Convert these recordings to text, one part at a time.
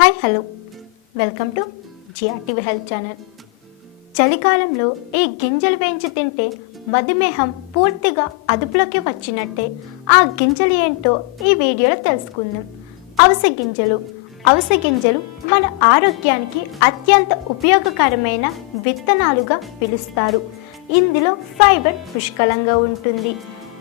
Hi hello welcome to GRTV health channel. చలికాలంలో ఈ గింజలు వేయించి తింటే మధుమేహం పూర్తిగా అదుపులోకి వచ్చినట్టే. ఆ గింజలు ఏంటో ఈ వీడియోలో తెలుసుకుందాం. అవిసె గింజలు మన ఆరోగ్యానికి అత్యంత ఉపయోగకరమైన విత్తనాలుగా పిలుస్తారు. ఇందులో ఫైబర్ పుష్కలంగా ఉంటుంది.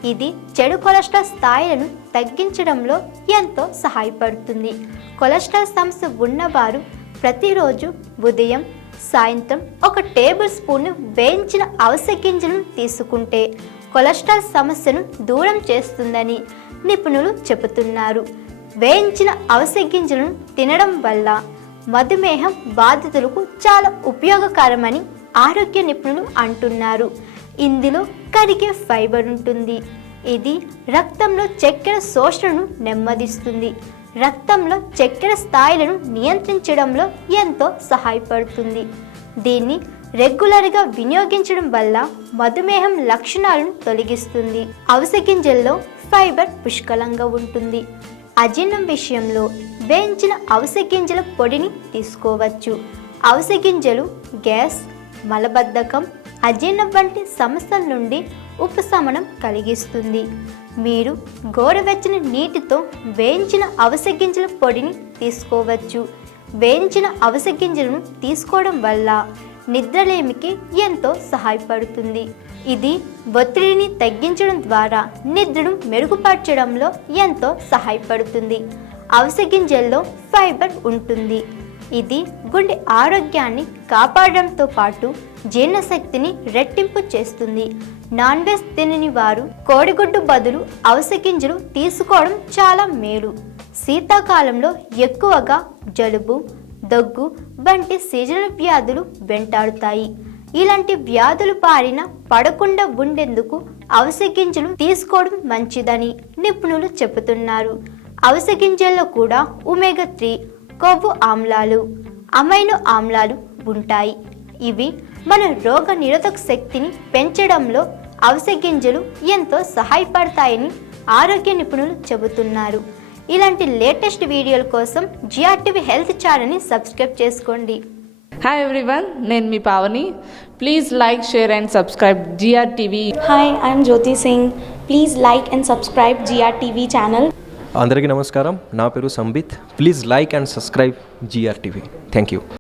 ఇది చెడు కొలెస్ట్రాల్ స్థాయిలను తగ్గించడంలో ఎంతో సహాయపడుతుంది. కొలెస్ట్రాల్ సమస్య ఉన్నవారు ప్రతిరోజు ఉదయం సాయంత్రం 1 టేబుల్ స్పూన్ వేయించిన అవిసె గింజలను తీసుకుంటే కొలెస్ట్రాల్ సమస్యను దూరం చేస్తుందని నిపుణులు చెబుతున్నారు. వేయించిన అవిసె గింజలను తినడం వల్ల మధుమేహం బాధితులకు చాలా ఉపయోగకరమని ఆరోగ్య నిపుణులు అంటున్నారు. ఇందులో కరిగే ఫైబర్ ఉంటుంది. ఇది రక్తంలో చక్కెర శోషణను నెమ్మదిస్తుంది. రక్తంలో చక్కెర స్థాయిలను నియంత్రించడంలో ఎంతో సహాయపడుతుంది. దీన్ని రెగ్యులర్గా వినియోగించడం వల్ల మధుమేహం లక్షణాలను తొలగిస్తుంది. అవిసె గింజల్లో ఫైబర్ పుష్కలంగా ఉంటుంది. అజీర్ణం విషయంలో వేయించిన అవిసె గింజల పొడిని తీసుకోవచ్చు. అవిసె గింజలు గ్యాస్, మలబద్ధకం, అజీర్ణం వంటి సమస్యల నుండి ఉపశమనం కలిగిస్తుంది. మీరు గోరువెచ్చని నీటితో వేయించిన అవిసె గింజల పొడిని తీసుకోవచ్చు. వేయించిన అవిసె గింజలను తీసుకోవడం వల్ల నిద్రలేమికి ఎంతో సహాయపడుతుంది. ఇది ఒత్తిడిని తగ్గించడం ద్వారా నిద్రను మెరుగుపరచడంలో ఎంతో సహాయపడుతుంది. అవిసె గింజల్లో ఫైబర్ ఉంటుంది. ఇది గుండె ఆరోగ్యాన్ని కాపాడడంతో పాటు జీర్ణశక్తిని రెట్టింపు చేస్తుంది. నాన్ వెజ్ తినని వారు కోడిగుడ్డు బదులు అవిసె గింజలు తీసుకోవడం చాలా మేలు. శీతాకాలంలో ఎక్కువగా జలుబు, దగ్గు వంటి సీజనల్ వ్యాధులు వెంటాడుతాయి. ఇలాంటి వ్యాధులు బారిన పడకుండా ఉండేందుకు అవిసె గింజలు తీసుకోవడం మంచిదని నిపుణులు చెబుతున్నారు. అవిసె గింజల్లో కూడా ఒమేగా 3 కొవ్వు ఆమ్లాలు, అమైనో ఆమ్లాలు ఉంటాయి. ఇవి మన రోగ నిరోధక శక్తిని పెంచడంలో అవిసె గింజలు ఎంతో సహాయపడతాయని ఆరోగ్య నిపుణులు చెబుతున్నారు. ఇలాంటి లేటెస్ట్ వీడియోల కోసం జిఆర్టీవీ హెల్త్ ఛానల్ని సబ్స్క్రైబ్ చేసుకోండి. హాయ్ ఎవ్రీవన్, నేను మీ Pavani. Please like, share and subscribe GRTV. Hi, I am Jyoti Singh. Please like and subscribe GRTV channel. అందరికీ నమస్కారం. నా పేరు Sambit. Please like and subscribe GRTV. Thank you.